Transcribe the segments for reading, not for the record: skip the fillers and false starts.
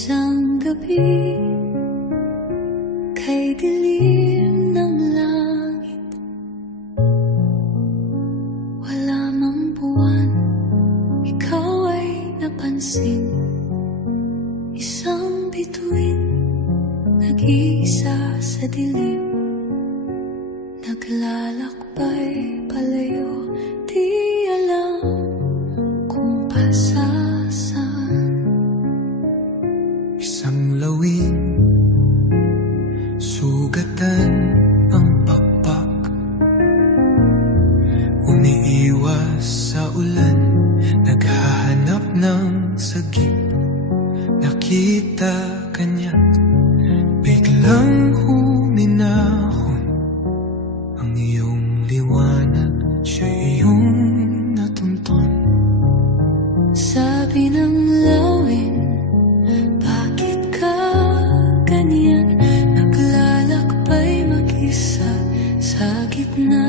Isang gabi, kay dilim ng langit, wala mang buwan, ikaw ay napansin. Isang bituin, nag-iisa sa dilim, naglalakbay palayo, di alam kung pasasan. Isang lawin, sugatan ang pakpak, umiiwas sa ulan, naghahanap ng sagip. Nakita kanya't biglang huminahon ang iyong liwanag, siya iyong natunton. Sabi ng lawin, bakit ka ganyan? Naglalakbay mag-isa sa gitna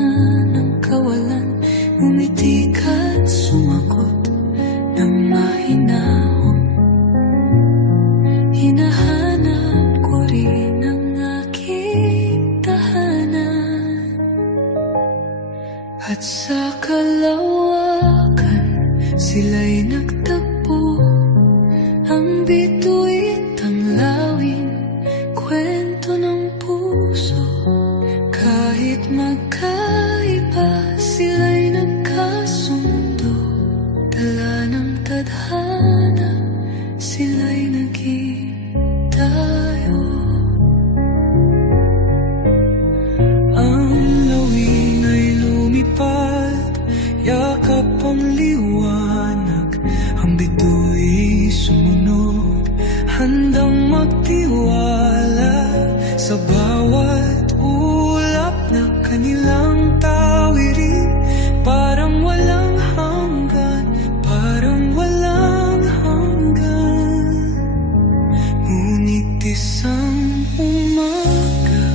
ng kawalan. Ngumiti ka't sumagot ng mahinahon. Hinahanap ko rin ang aking tahanan. At sa kalawakan, sila'y nagtagpo. Ang bituit, ang lawin, kwento ng puso. Kahit magkaiba, sila'y nagkasundo. Dala ng tadhana, sila'y naging tayo. Ang lawin ay lumipad, yakap ang liwanag. Ang bitu'y sumunod, handang magtiwala sa bawat ulap na kanilang tawirin. Parang walang hanggan, parang walang hanggan. Ngunit isang umaga,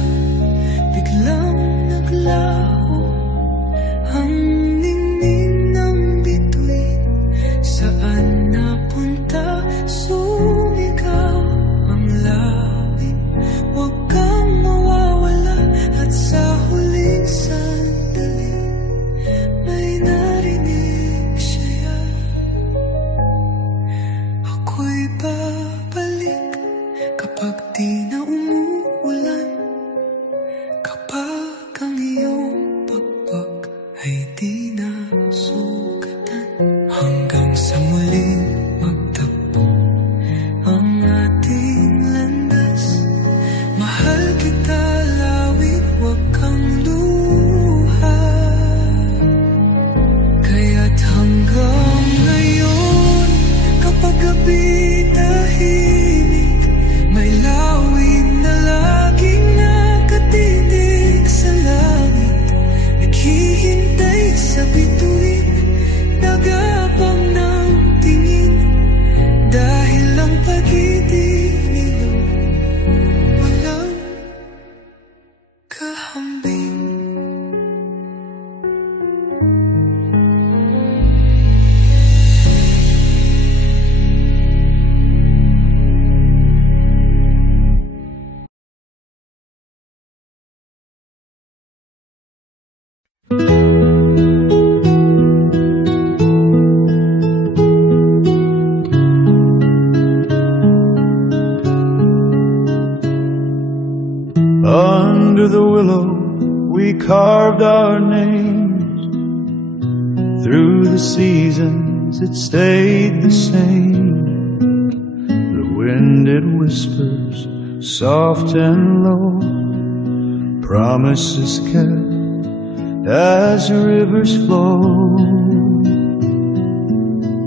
biglang naglaho ang ningning ng bituin. Saan napunta, sumigaw ang lawin. Huwag kang mawawala, at sa huling sandali may narinig siya. Ako'y babalik kapag di na umuulan, kapag ang iyong pagpag ay di na sugatan. Hanggang sa muling magtagpo ang ating landas. Mahal kita, lawin, huwag kang luha. Kaya't hanggang ngayon, kapag gabi tahimik, may lawin na laging nakatitig sa langit. Naghihintay sa bituin, nag-aabang ng tingin. Dahil ang pag-ibig nila walang kahambing. Under the willow we carved our names. Through the seasons it stayed the same. The wind it whispers soft and low, promises kept as rivers flow.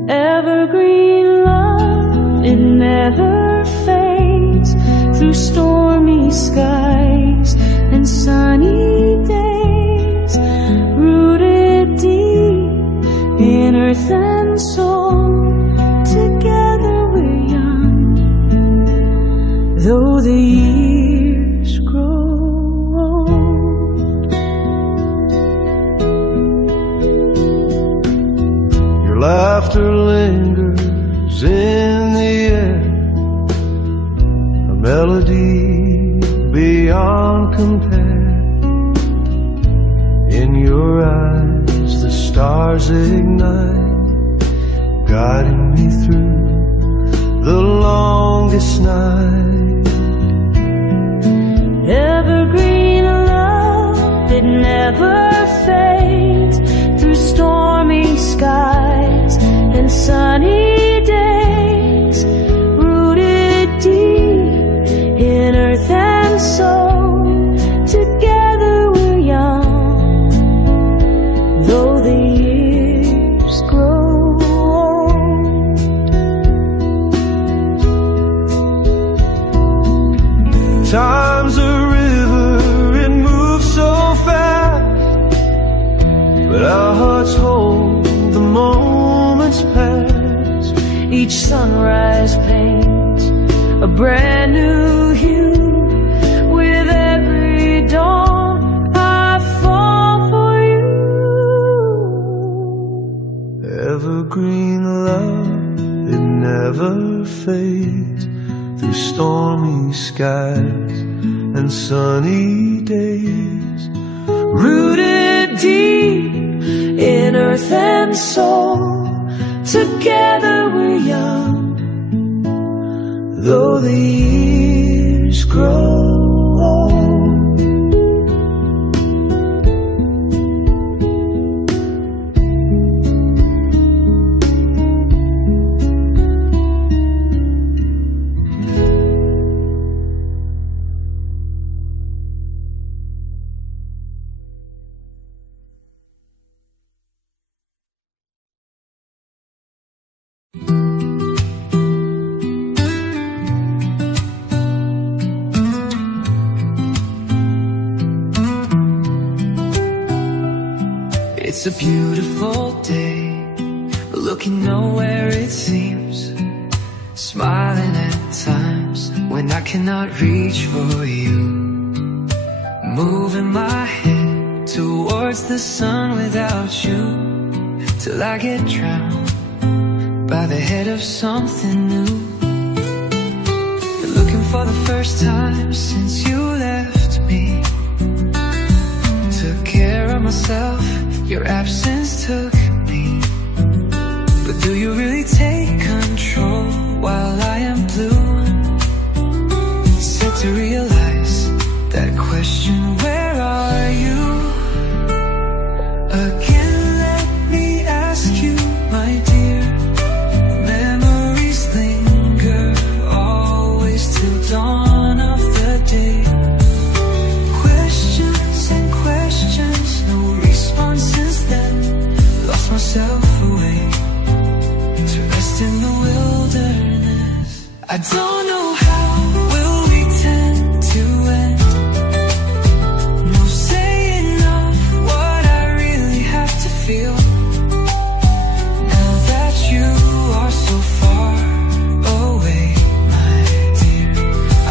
Evergreen love, it never fades. Through stormy skies and sunny days, rooted deep in earth and soul, together we're young, though the years grow old. Your laughter lingers in the air, melody beyond compare. In your eyes the stars ignite, guiding me through the longest night. Evergreen love, it never fades through stormy skies and sunny days, rooted deep in earth and soul. Together we're young, though the years grow old. Time's a river, it moves so fast, but our hearts hold the moments past. Each sunrise paints a brand new hue. With every dawn I fall for you. Evergreen love, it never fades through stormy skies and sunny days, Rooted deep in earth and soul. Together we're young, though the years grow old. It's a beautiful day, looking nowhere it seems, smiling at times when I cannot reach for you, moving my head towards the sun without you, till I get drowned by the head of something new. You're looking for the first time since you left me. Took care of myself, your absence took me. But do you really take control while I am blue? Set to realize that question, where are you? Again, let me ask you, my dear. Memories linger always till dawn of the day. Questions and questions, no response since then. Lost myself away to rest in the wilderness. I don't know how will we tend to end. No saying of what I really have to feel. Now that you are so far away, my dear,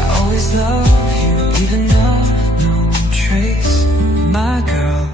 I always love you, even of no trace, my girl.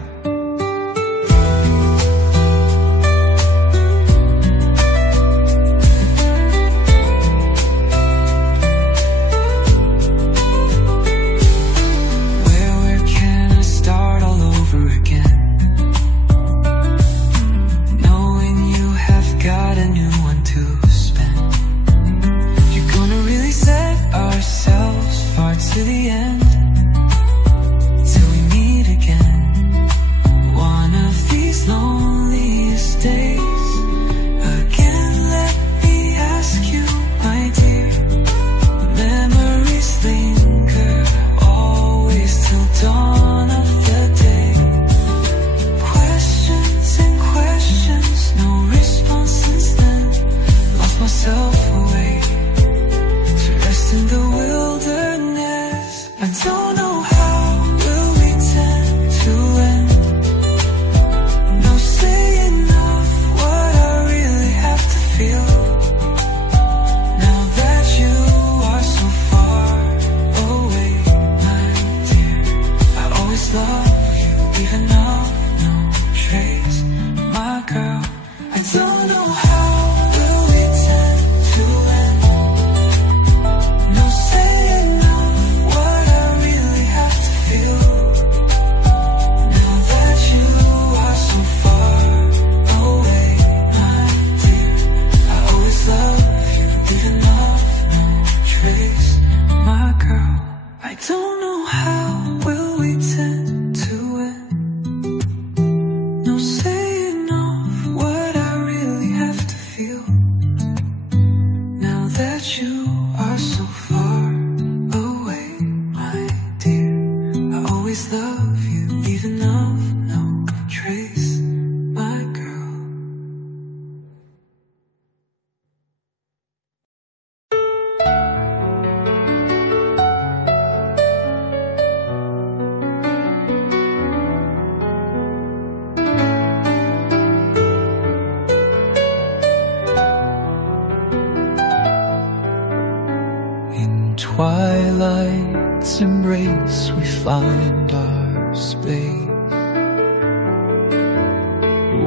twilight's embrace we find our space.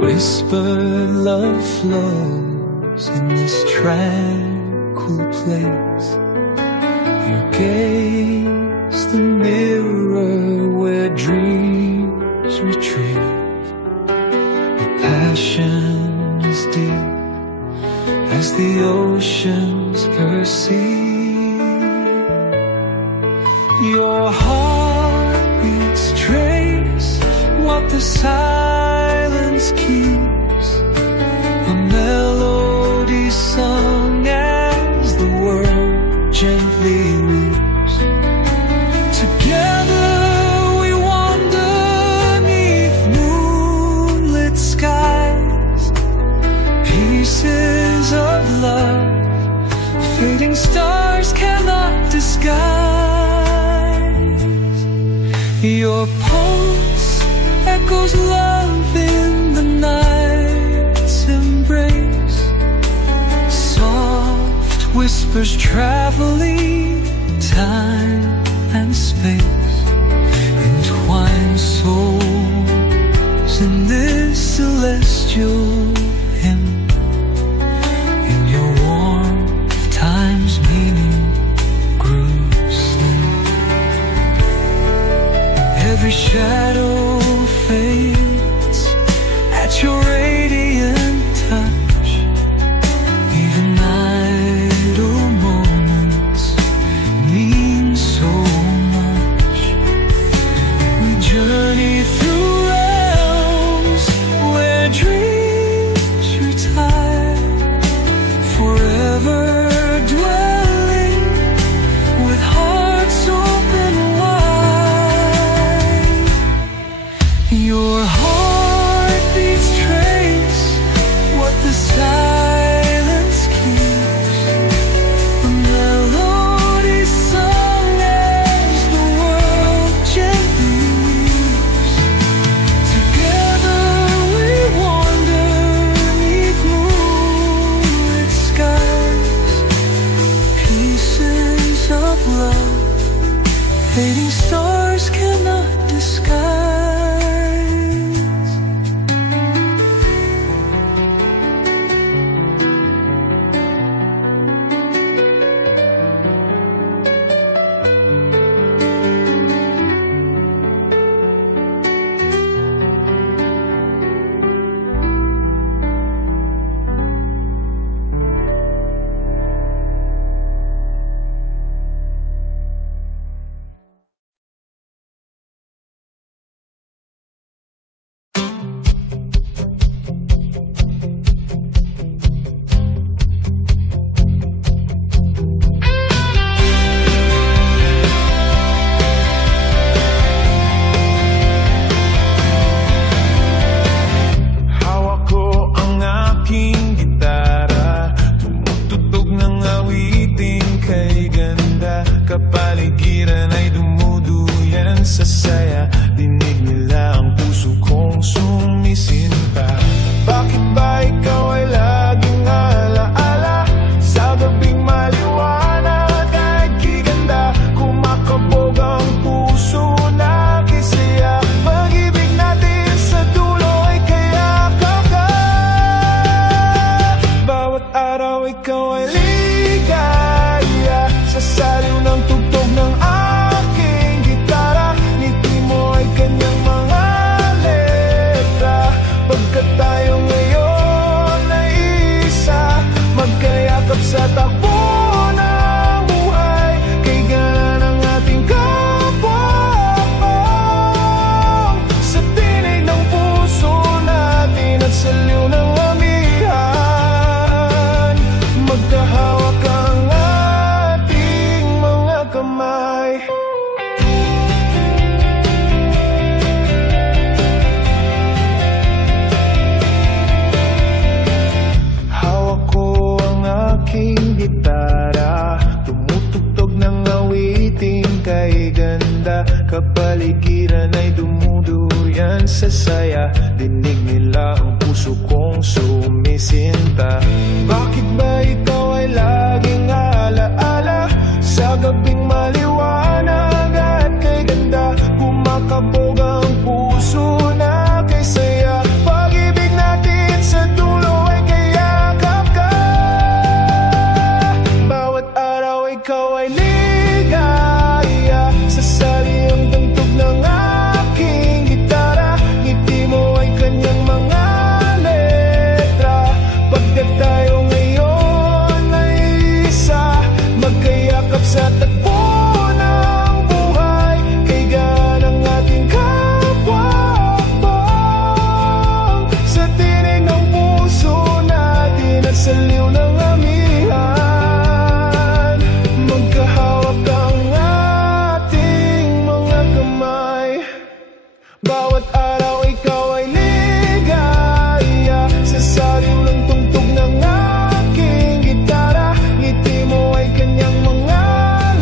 Whispered love flows in this tranquil place. Your gaze, the mirror where dreams retrieve. Your passion is deep as the oceans perceive. Your heartbeats trace what the silence keeps, a melody sung as the world gently weeps. Together we wander neath moonlit skies, pieces of love fading stars cannot disguise. Your pulse echoes love in the night's embrace. Soft whispers traveling time and space. Entwined souls in this celestial hymn. In your warmth, time's meaning grew slim. Every shadow fades at your radiant touch. Even idle moments mean so much. We journey through realms where dreams retire, forever dwelling with hearts open wide. Your heartbeats trace what the silence keeps, a melody sung as the world gently weeps. Together we wander neath moonlit skies, pieces of love fading stars cannot disguise. Kapaligiran ay dumuduyan sa saya. Dinig nila ang puso kong sumisinta. Bakit ba ikaw ay laging alaala sa gabing maliwanag at giganda? Kumakabog ang puso na kisaya. Pag-ibig natin sa dulo ay kayakap ka. Bawat araw ikaw ay ligaya sa saliw ng tugtog ng aking gitara. Ngiti mo ay kanyang mga letra. Pagkat tayo ngayon ay isa, magkayakap sa takbo ng buhay. Kay gana ng ating kapwa, sa tinig ng puso natin at saliw ng amihan. Magkahawak ang ating mga kamay. Hawak ko ang aking gitara, tumutugtog ng awiting kay ganda. Kapaligiran ay dumuduyan sa saya. Dinig nila ang puso kong sumisinta. Bakit ba ikaw ay laging alaala sa gabing maliwanag at kay ganda, kumakabog ang puso na kay saya. Pag-ibig natin sa dulo ay kayakap ka. Bawat araw ikaw ay ligaya, sasali ang tugtog ng aking gitara. Ngiti mo ay kanyang mga letra. Pagkat tayo ngayon ay isa, magkayakap sa tagpo ng buhay. Kaigan ang ating kapwa-akbang, sa tinig ng puso natin at sa liw ng amihan. Magkahawak ang ating mga kamay. Bawat araw ikaw ay ligaya, sa saliw ng tugtog ng aking gitara. Ngiti mo ay kanyang mga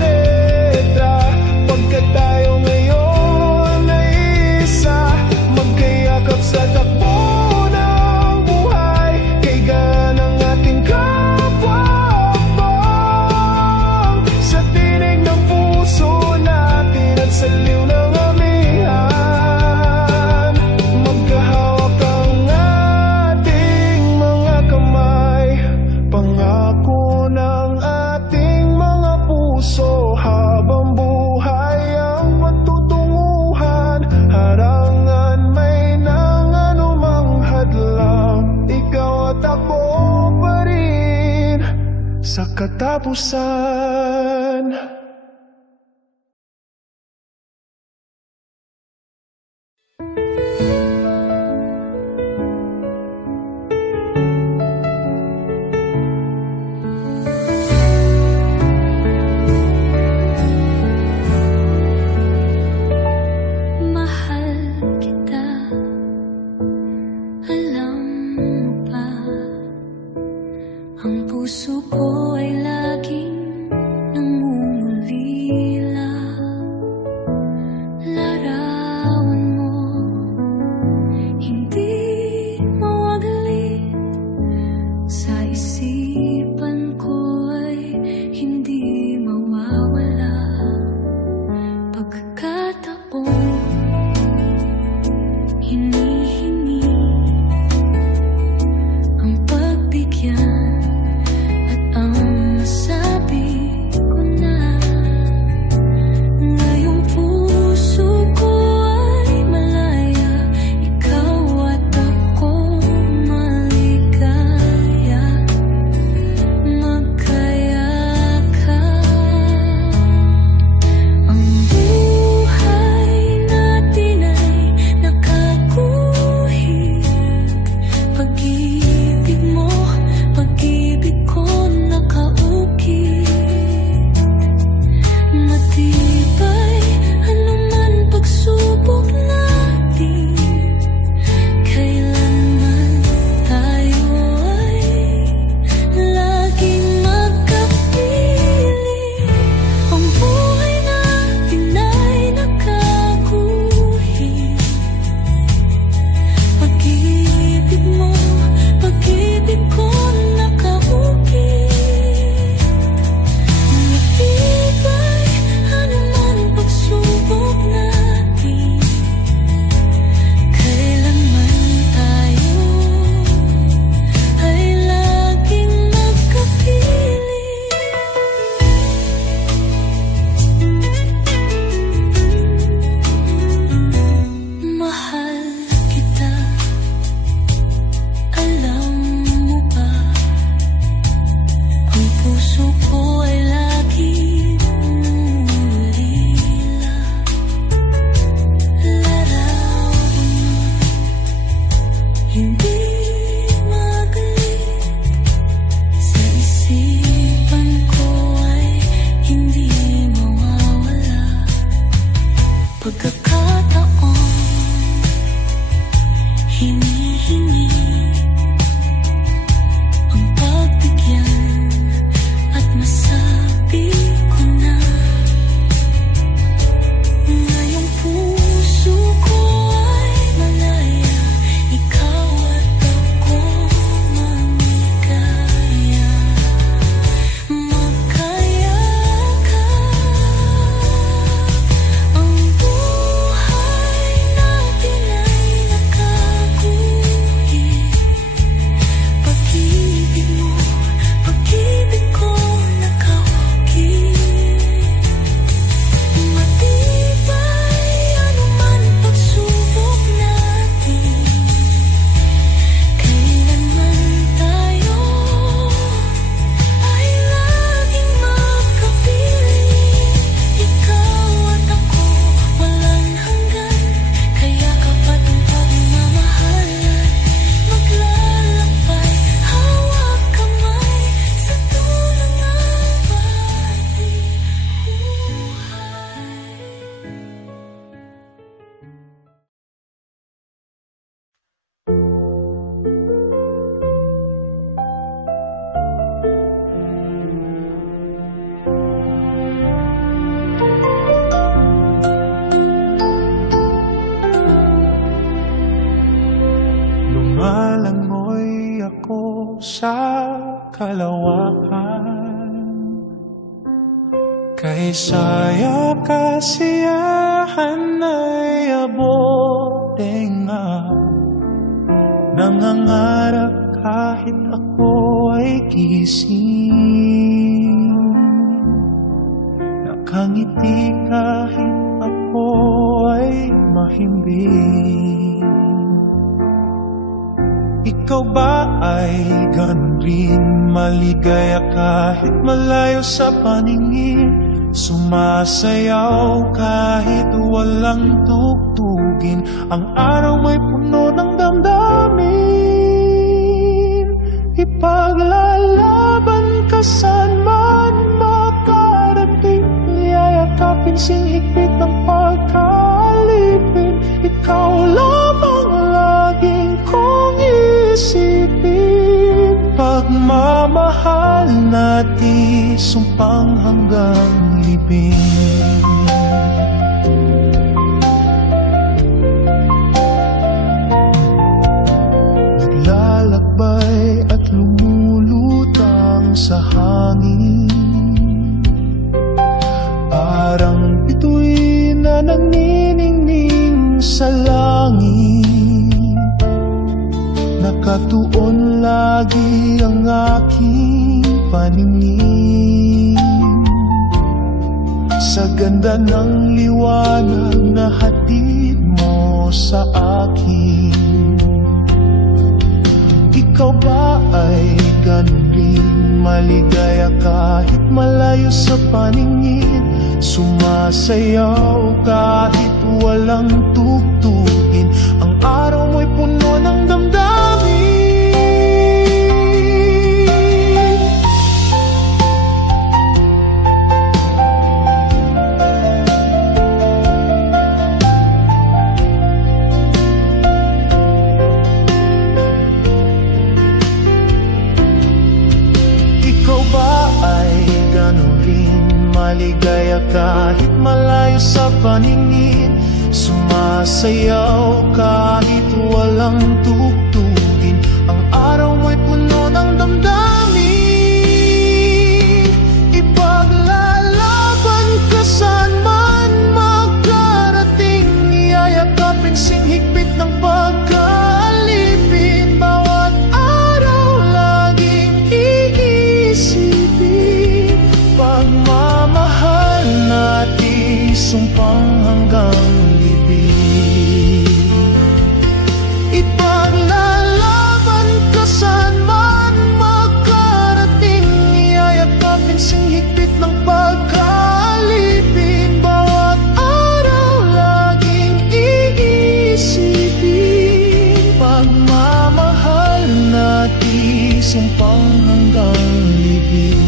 letra. Pagkat tayo ngayon ay isa, magkayakap sa takbo ng buhay. Kaigan ang ating kapwa-akbang, sa tinig ng puso natin at sa liw ng amihan. Magkahawak ang ating mga kamay. Pangako ng ating mga puso, habang buhay ang patutunguhan. Harangan may nang anumang hadlang, ikaw at ako pa rin sa katapusan. Mahal kita, alam mo ba? Ang puso ko ay laging Kay saya kasiyahan ay abote nga, nangangarap kahit ako ay gising, nakangiti kahit ako ay mahimbing. Ikaw ba ay ganun rin, maligaya kahit malayo sa paningin, sumasayaw kahit walang tugtugin, ang araw may puno ng damdamin, ipaglalaban ka saan man makarating, yayakapin singhigpit ng pagkalipin, ikaw lamang laging kong isipin, pagmamahal natin sumpang hanggang libing. Naglalakbay at lumulutang sa hangin, parang bituin na nagniningning sa langit, nakatuon lagi ang aking paningin sa ganda ng liwanag na hatid mo sa akin. Ikaw ba ay ganun rin, maligaya kahit malayo sa paningin, sumasayaw kahit walang tugtugin, ang araw mo'y puno ng damdamin, maligaya kahit malayo sa paningin, sumasayaw kahit walang tugtugin, ang araw mo'y puno ng damdamin, ipaglalaban ka saan man magkarating, yayakapin singhigpit ng pagkalipin, bawat araw laging iisipin, pagmamahal natin sumpang hanggang libing, ipaglalaban ka saan man makarating, yayakapin singhigpit ng pagkalipin, bawat araw laging iisipin, pagmamahal natin sumpang hanggang libing.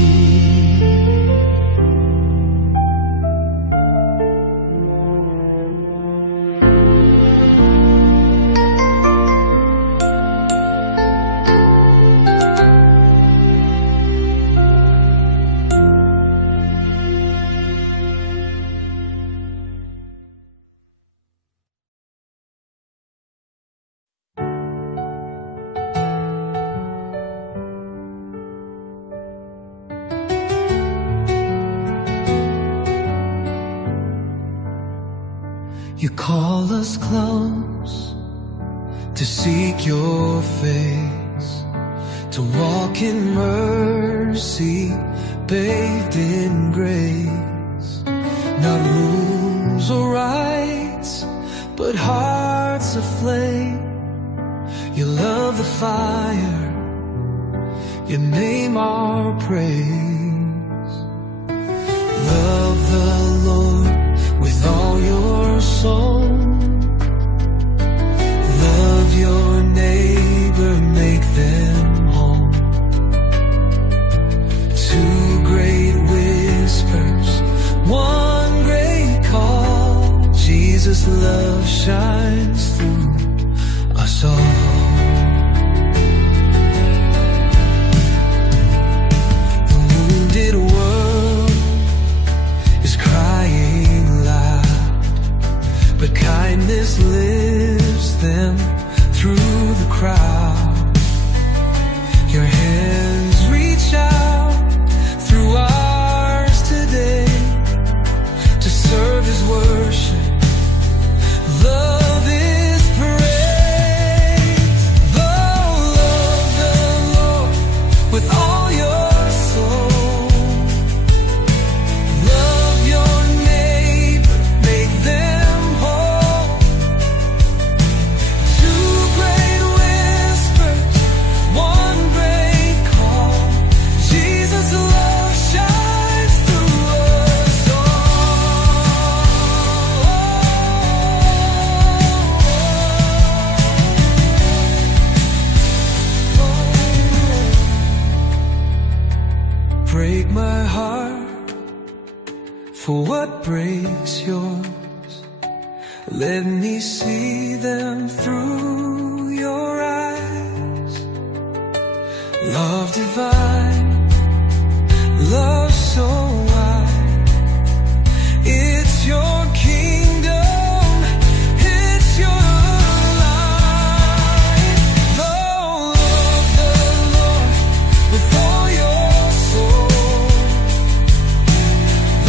You call us close to seek your face, to walk in mercy, bathed in grace. Not rules or rights, but hearts aflame. You love the fire, you name our praise. Love the Lord with all your soul. Love your neighbor, make them whole. Two great whispers, one great call. Jesus' love shines through us all. The wounded world is crying loud, but kindness lifts them through the crowd. Your hands reach out through ours today, for what breaks yours. Let me see them through your eyes. Love divine, love so wide. It's your kingdom, it's your life. Love the Lord with all your soul.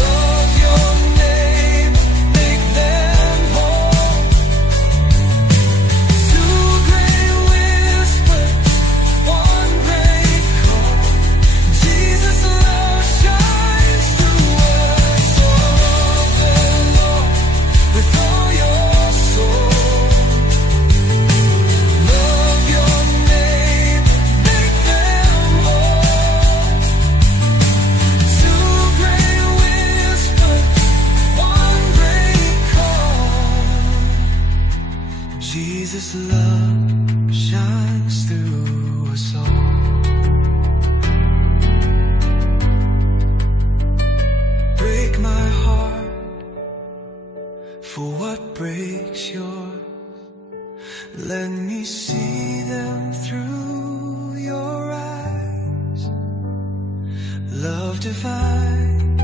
Love your neighbor, make them whole. Two great whispers, one great call. Jesus' love shines through us. Love the Lord with all your soul. Love your neighbor, make them whole. Two great whispers, one great call. Jesus' love shines through us all. Break my heart for what breaks yours. Let me see them through your eyes. Love divine,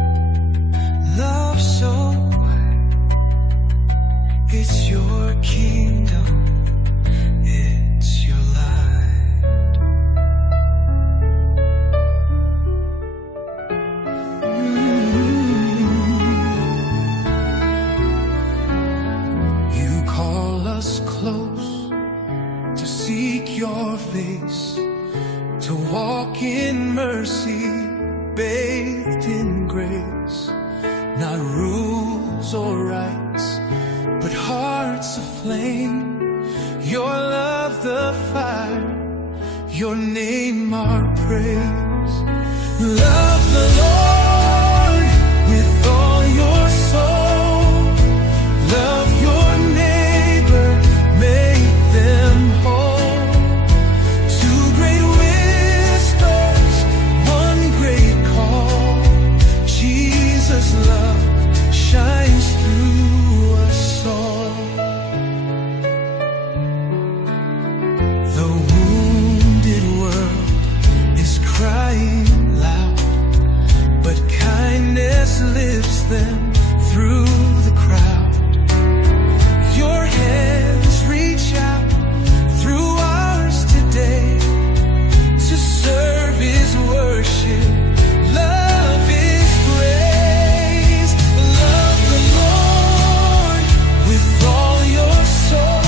love so wide. It's your kingdom, it's your life. You call us close to seek your face, to walk in mercy, bathed in grace. Not rules or rights, but hearts aflame. Your love the fire, your name our praise. Love the Lord with all your soul. Love your neighbor, make them whole. Two great whispers, one great call. Jesus' love shines through us all. The wounded world is crying loud, but kindness lifts them through the crowd. Your hands reach out through ours today to serve is worship. Love is praise. Love the Lord with all your soul.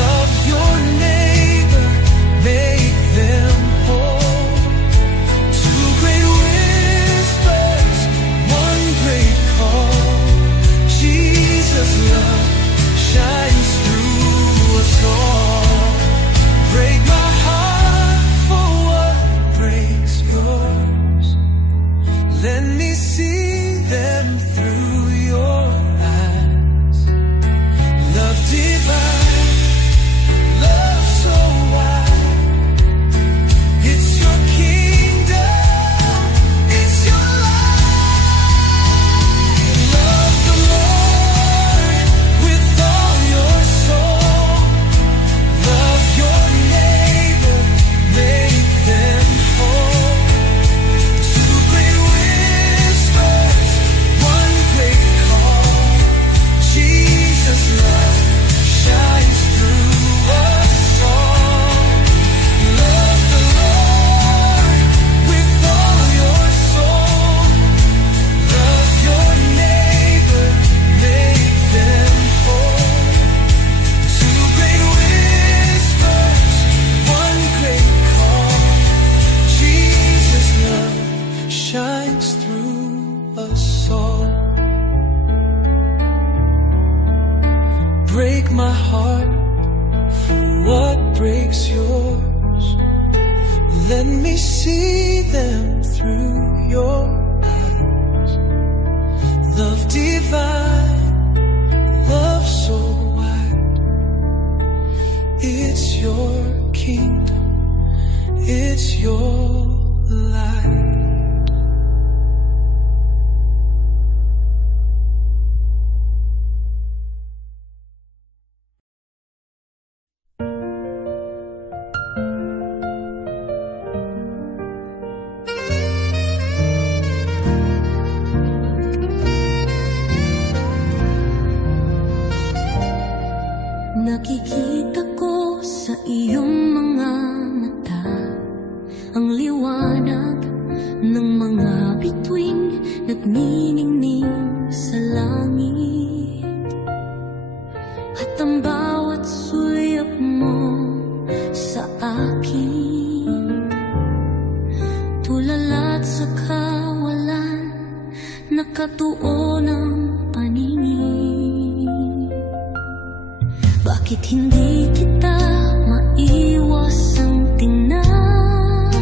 Love your neighbor, make them whole. Two great whispers, one great call. Jesus' love shines through us all. Break my heart for what breaks yours. Let me see them through your eyes. Love divine, love so wide. It's your kingdom, it's your life. Love the Lord with all your soul. Love your neighbor, make them whole. Two great whispers, one great call. Jesus' love shines through us all. Love the Lord with all your soul. Love your neighbor, make them whole. Two great whispers, one great call. Jesus' love shines through us all. Break my heart for what breaks yours. Let me see them through your eyes. Love divine, love so wide. It's your kingdom, it's your light. ng paningin. Bakit hindi kita maiwasang tingnan?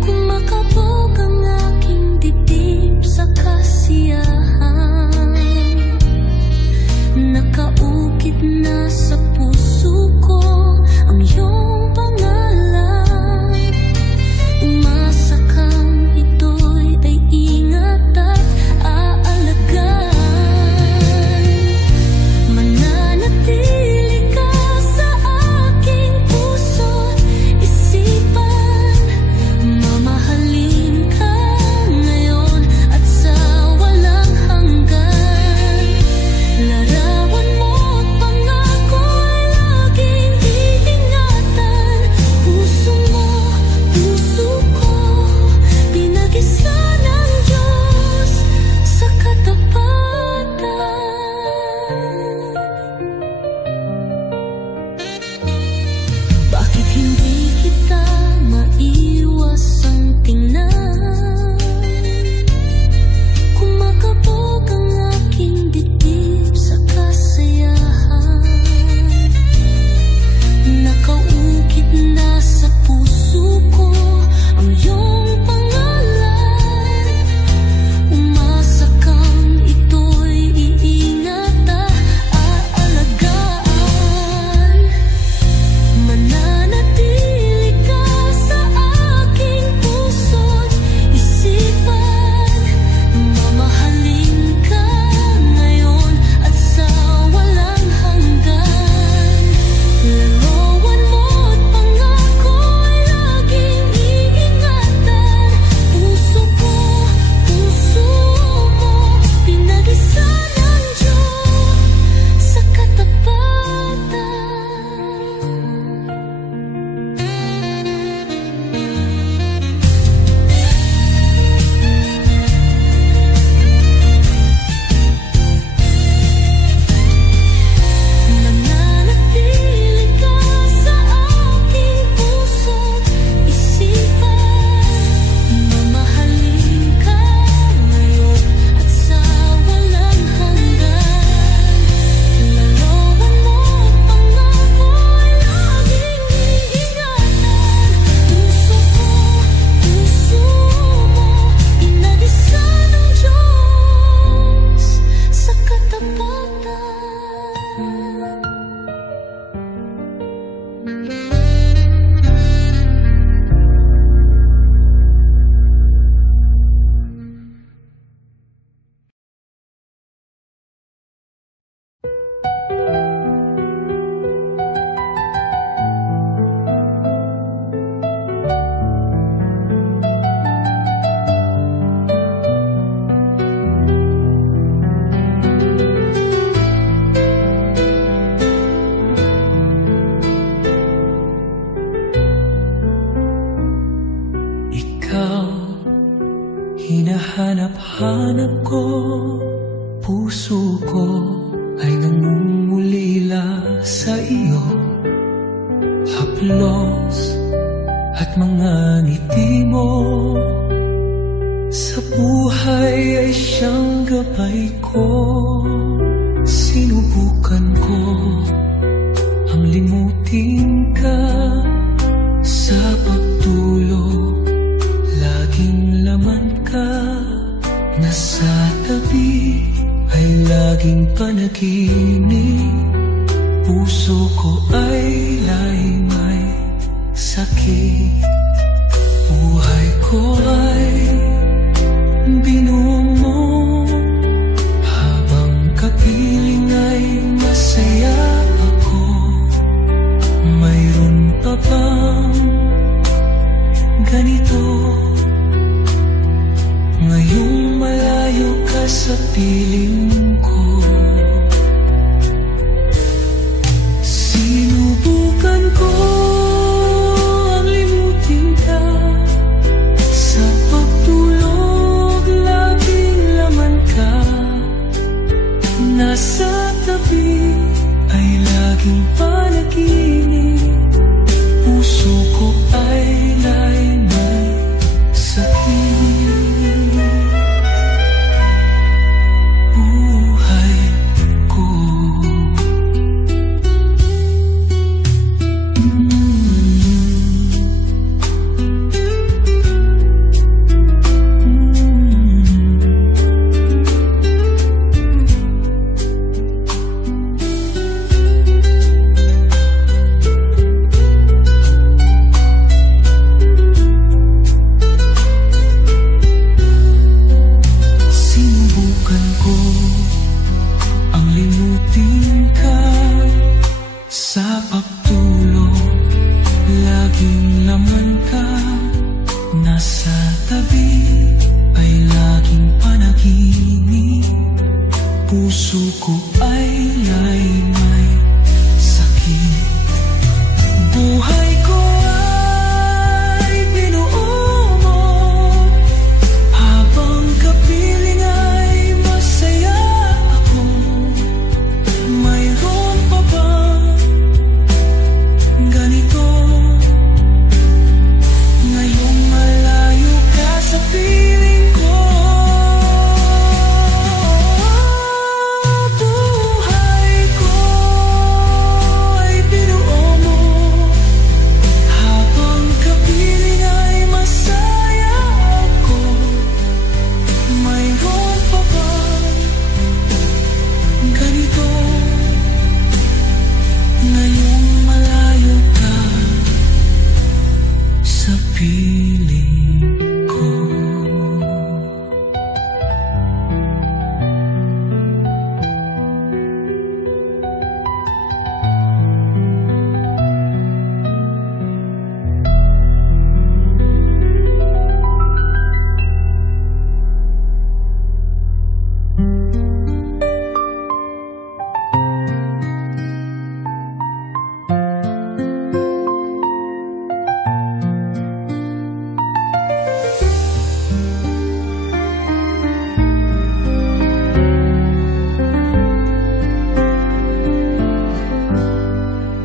Kumakabog ang aking dibdib sa kasiyahan. Nakaukit na sa puso ko ang iyong pangalan. Umasa kang ito'y ay ingat at aalagaan. Mananatili ka sa aking puso't isipan. Mamahalin ka ngayon at sa walang hanggan. Larawan mo't pangako ay laging iingatan. Puso mo, puso ko, pinag-isa ng Diyos sa katapatan. Bakit hindi kita maiwasang tingnan? Kumakabog ang aking dibdib sa kasayahan. Nakaukit na sa puso ko ang iyong pangalan. Umasa kang ito'y iingat at aalagaan. Mananatili ka sa aking puso't isipan. Mamahalin ka ngayon at sa walang hanggan. Larawan mo't pangako ay laging iingatan. Puso ko, puso mo, pinag-isa ng Diyos sa katapatan. Mananatili ka sa aking puso't isipan. Mamahalin ka ngayon at sa walang hanggan. Larawan mo't pangako ay laging iingatan. Puso ko, puso mo, pinag-isa ng Diyos sa katapatan. Ikaw, hinahanap-hanap ko. Puso ko ay nangungulila sa iyo. Haplos at mga ngiti mo sa buhay ay siyang gabay ko. Sinubukan ko ang limutin ka sa pagtulog. Laging laman ka, nasa tabi ay laging panaginip. Puso ko ay may sakit. Buhay ko ay binuo mo. Habang kapiling ay masaya ako. Mayroon pa bang ganito? Ngayong malayo ka sa piling ko. Sinubukan ko ang limutin ka. Sa pagtulog laging laman ka. Nasa tabi ay laging panaginip. Puso ko ay may sakit. Sinubukan ko ang limutin ka sa pagtulog, laging laman ka. Nasa tabi ay laging panaginip. Puso ko ay may sakit. Buhay ko ay binuo mo, habang kapiling ay masaya ako. Mayroon pa ba ganito? Ngayong malayo ka sa piling ko. Buhay ko ay binuo mo, habang kapiling ay masaya ako. Mayroon pa ba ganito? Ngayong malayo ka sa piling ko.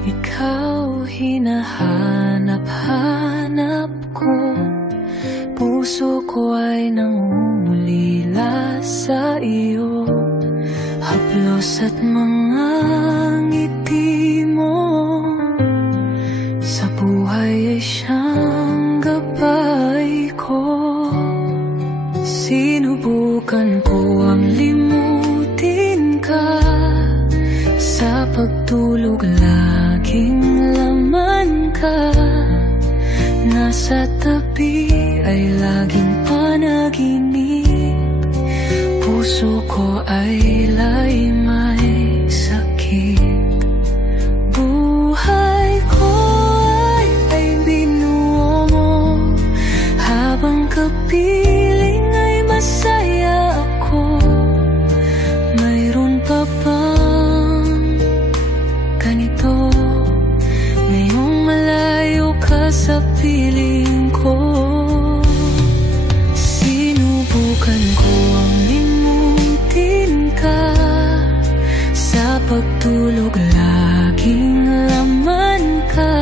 Ikaw hinahanap-hanap ko, puso ko ay nangungulila sa iyo. Haplos at mga ngiti mo sa buhay ay siyang gabay ko. Sinubukan ko ang limutin ka sa pagtulog, laging laman ka. Nasa tabi ay laging panaginip. Puso ko ay may sakit. Buhay ko ay binuo mo, habang kapiling ay masaya ako. Mayroon pa bang ganito? Ngayong malayo ka sa piling ko. Sinubukan ko ang limutin ka sa pagtulog, laging laman ka.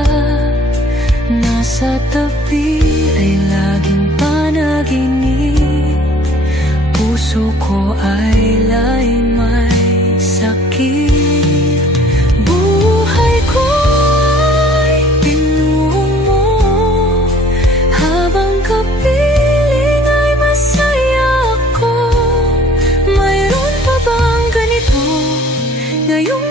Nasa tabi ay laging panaginip. Puso ko ay may sakit. Buhay ko ay binuo mo, habang kapiling ay masaya ako. Mayroon pa bang ganito? Ngayong